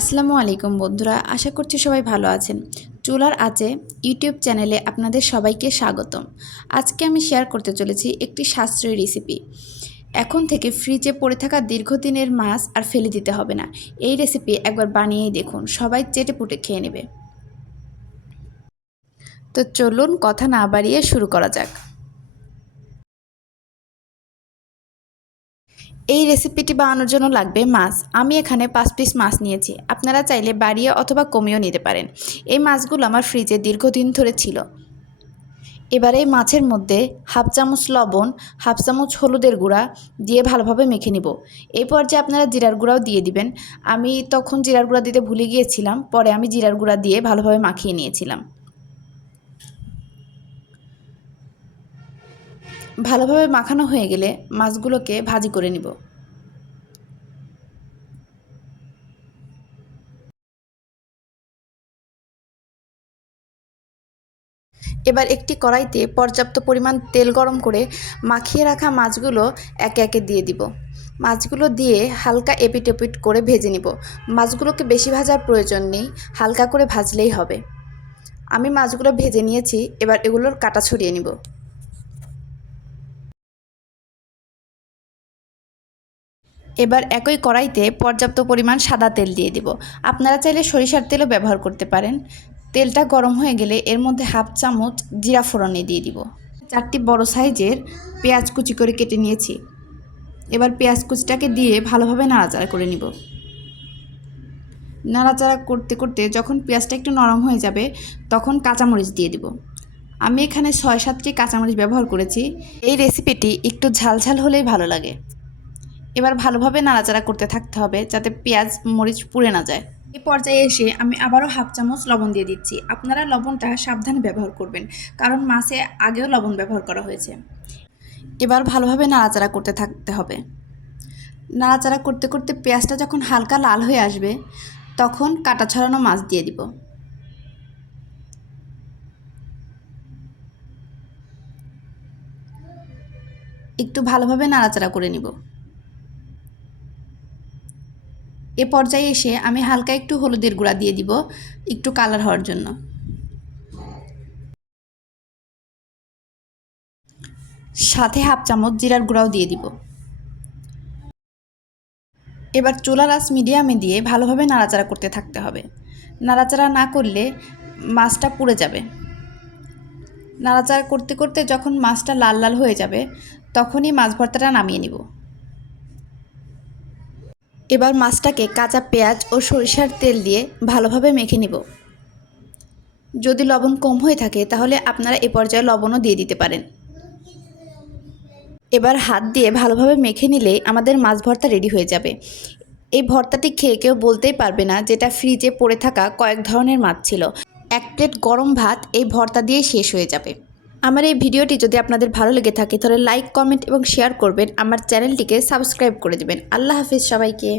আসসালামু আলাইকুম বন্ধুরা, আশা করছি সবাই ভালো আছেন। চুলার আঁচে ইউটিউব চ্যানেলে আপনাদের সবাইকে স্বাগতম। আজকে আমি শেয়ার করতে চলেছি একটি সাশ্রয়ী রেসিপি। এখন থেকে ফ্রিজে পড়ে থাকা দীর্ঘদিনের মাছ আর ফেলে দিতে হবে না। এই রেসিপি একবার বানিয়েই দেখুন, সবাই চেটেপুটে খেয়ে নেবে। তো চলুন কথা না বাড়িয়ে শুরু করা যাক। এই রেসিপিটি বানানোর জন্য লাগবে মাছ। আমি এখানে 5 পিস মাছ নিয়েছি। আপনারা চাইলে বাড়িয়ে অথবা কমিয়েও নিতে পারেন। এই মাছগুলো আমার ফ্রিজে দীর্ঘদিন ধরে ছিল। এবার এই মাছের মধ্যে হাফ চামচ লবণ, হাফ চামচ হলুদের গুঁড়া দিয়ে ভালোভাবে মেখে নিব। এই পর্যায়ে আপনারা জিরার গুঁড়াও দিয়ে দিবেন। আমি তখন জিরার গুঁড়া দিতে ভুলে গিয়েছিলাম, পরে আমি জিরার গুঁড়া দিয়ে ভালোভাবে মাখিয়ে নিয়েছিলাম। ভালোভাবে মাখানো হয়ে গেলে মাছগুলোকে ভাজি করে নিব। এবার একটি কড়াইতে পর্যাপ্ত পরিমাণ তেল গরম করে মাখিয়ে রাখা মাছগুলো একে একে দিয়ে দিব। মাছগুলো দিয়ে হালকা এপিট ওপিট করে ভেজে নিব। মাছগুলোকে বেশি ভাজার প্রয়োজন নেই, হালকা করে ভাজলেই হবে। আমি মাছগুলো ভেজে নিয়েছি, এবার এগুলোর কাটা ছড়িয়ে নিব। এবার একই কড়াইতে পর্যাপ্ত পরিমাণ সাদা তেল দিয়ে দিব। আপনারা চাইলে সরিষার তেলও ব্যবহার করতে পারেন। তেলটা গরম হয়ে গেলে এর মধ্যে হাফ চামচ জিরা ফোড়নে দিয়ে দিব। 4টি বড় সাইজের পেঁয়াজ কুচি করে কেটে নিয়েছি। এবার পেঁয়াজ কুচিটাকে দিয়ে ভালোভাবে নাড়াচাড়া করে নিব। নাড়াচাড়া করতে করতে যখন পেঁয়াজটা একটু নরম হয়ে যাবে তখন কাঁচামরিচ দিয়ে দিব। আমি এখানে 6-7টি কাঁচামরিচ ব্যবহার করেছি। এই রেসিপিটি একটু ঝালঝাল হলেই ভালো লাগে। এবার ভালোভাবে নাড়াচাড়া করতে থাকতে হবে যাতে পেঁয়াজ মরিচ পুড়ে না যায়। এই পর্যায়ে এসে আমি আবারও হাফ চামচ লবণ দিয়ে দিচ্ছি। আপনারা লবণটা সাবধানে ব্যবহার করবেন, কারণ মাছে আগেও লবণ ব্যবহার করা হয়েছে। এবার ভালোভাবে নাড়াচাড়া করতে থাকতে হবে। নাড়াচাড়া করতে করতে পেঁয়াজটা যখন হালকা লাল হয়ে আসবে তখন কাটা ছড়ানো মাছ দিয়ে দিব। একটু ভালোভাবে নাড়াচাড়া করে নিব। এ পর্যায়ে এসে আমি হালকা একটু হলুদের গুঁড়া দিয়ে দিব, একটু কালার হওয়ার জন্য। সাথে হাফ চামচ জিরার গুঁড়াও দিয়ে দিব। এবার চুলার আঁচ মিডিয়ামে দিয়ে ভালোভাবে নাড়াচাড়া করতে থাকতে হবে। নাড়াচাড়া না করলে মাছটা পুড়ে যাবে। নাড়াচাড়া করতে করতে যখন মাছটা লাল লাল হয়ে যাবে তখনই মাছ ভর্তাটা নামিয়ে নিব। এবার মাছটাকে কাঁচা পেঁয়াজ ও সরিষার তেল দিয়ে ভালোভাবে মেখে নিব। যদি লবণ কম হয়ে থাকে তাহলে আপনারা এ পর্যায়ে লবণও দিয়ে দিতে পারেন। এবার হাত দিয়ে ভালোভাবে মেখে নিলেই আমাদের মাছ ভর্তা রেডি হয়ে যাবে। এই ভর্তাটি খেয়ে কেউ বলতেই পারবে না যেটা ফ্রিজে পড়ে থাকা কয়েক ধরনের মাছ ছিল। 1 প্লেট গরম ভাত এই ভর্তা দিয়ে শেষ হয়ে যাবে। আমার এই ভিডিওটি যদি আপনাদের ভালো লেগে থাকে তাহলে লাইক, কমেন্ট এবং শেয়ার করবেন। আমার চ্যানেলটিকে সাবস্ক্রাইব করে দেবেন। আল্লাহ হাফিজ সবাইকে।